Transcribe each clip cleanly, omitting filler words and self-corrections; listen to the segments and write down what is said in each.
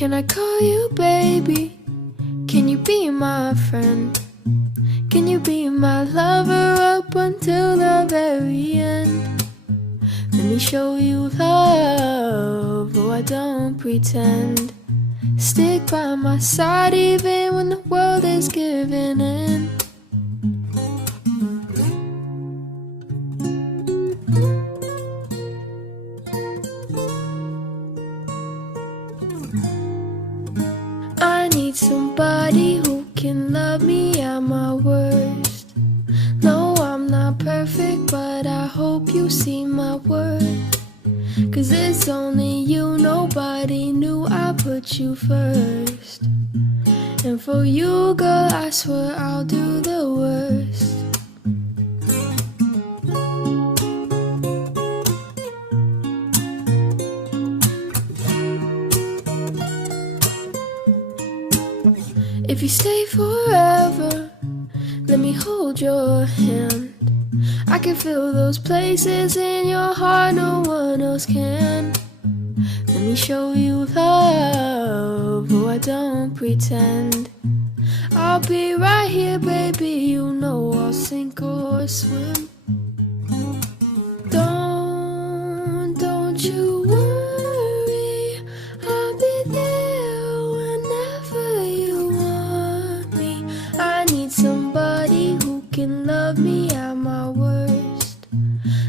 Can I call you baby? Can you be my friend? Can you be my lover up until the very end? Let me show you love, oh I don't pretend. Stick by my side even when the world is giving in. I need somebody who can love me at my worst. No, I'm not perfect, but I hope you see my worth. 'Cause it's only you, nobody knew I put you first. And for you, girl, I swear I'll do the worst. If you stay forever, let me hold your hand. I can feel those places in your heart no one else can. Let me show you love, oh I don't pretend. I'll be right here, baby, you know I'll sink or swim. Don't you worry, I'll be there whenever you want me. I need somebody who can love me at my worst.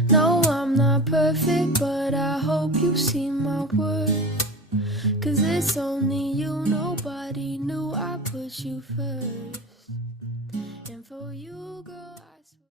No, I'm not perfect, but I hope you see my worth. 'Cause it's only you, nobody knew I put you first.